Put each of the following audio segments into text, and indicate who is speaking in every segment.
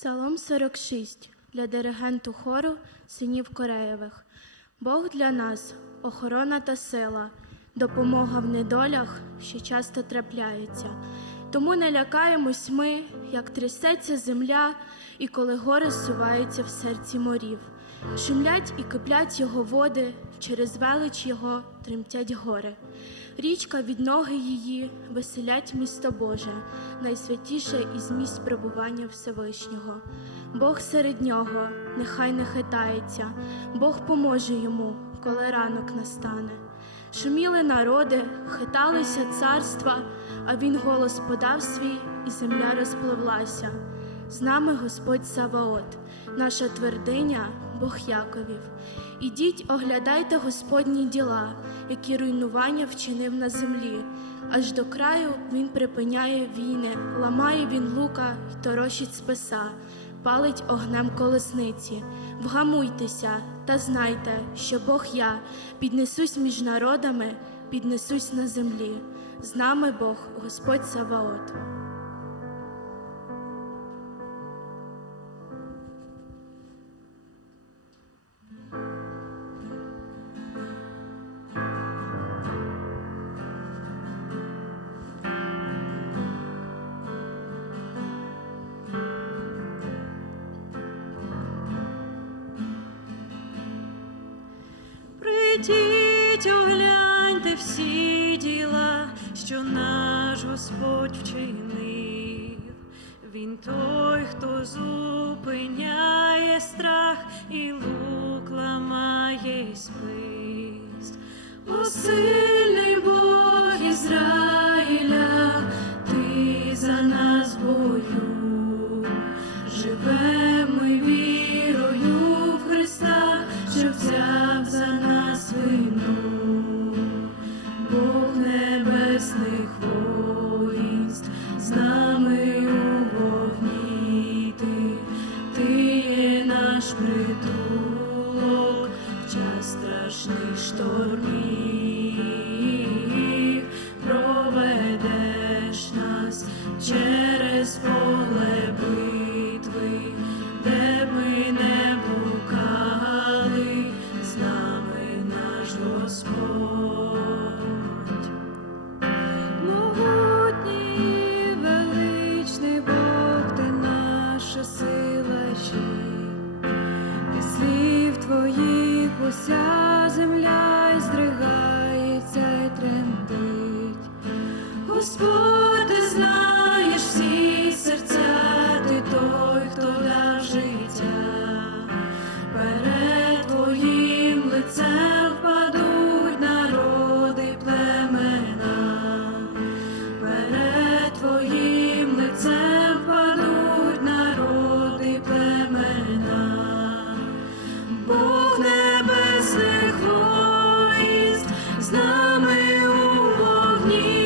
Speaker 1: Псалом 46 для диригенту хору синів Кореєвих. Бог для нас охорона та сила, допомога в недолях, що часто трапляється. Тому не лякаємось ми, як трясеться земля, і коли гори суваються в серці морів. Шумлять і киплять його води, через велич його тремтять гори. Річка від ноги її веселять місто Боже, найсвятіше із місць перебування Всевишнього. Бог серед нього, нехай не хитається, Бог поможе йому, коли ранок настане. Шуміли народи, хиталися царства, а він голос подав свій, і земля розпливлася. З нами Господь Саваот, наша твердиня, Бог Яковів. Ідіть, оглядайте Господні діла, які руйнування вчинив на землі. Аж до краю він припиняє війни, ламає він лука й торочить списа, палить огнем колесниці. Вгамуйтеся та знайте, що Бог я піднесусь між народами, піднесусь на землі. З нами Бог, Господь Саваот.
Speaker 2: Прийдіть, огляньте всі діла, що наш Господь вчинив. Він той, хто зупиняє страх і лук ламає й спис. О, сильний Бог Ізраїля, ти за нас бою. Живемо ми вірою в Христа, що взяв за нас вину. Бог небесних воїнств, з нами у вогні ти, ти є наш притулок, в час страшних штормів проведеш нас через поле вогні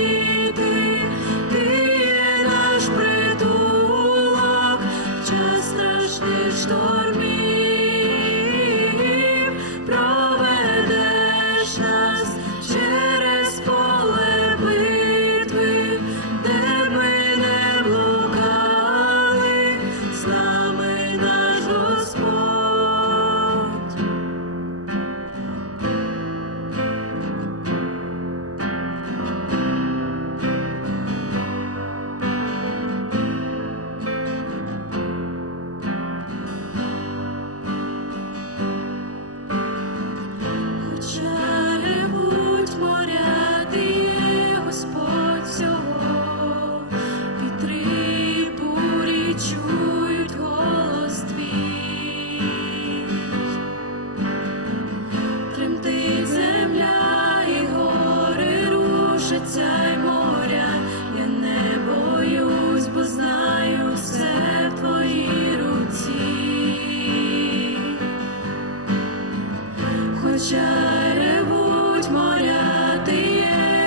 Speaker 2: Тече ревуть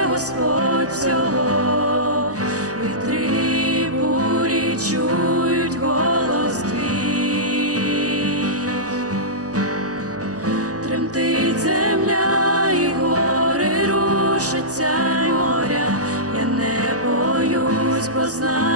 Speaker 2: Господь всього, вітри бурі чують голос. Тремтить земля і гори рушиться моря, я не боюсь, бо знаю.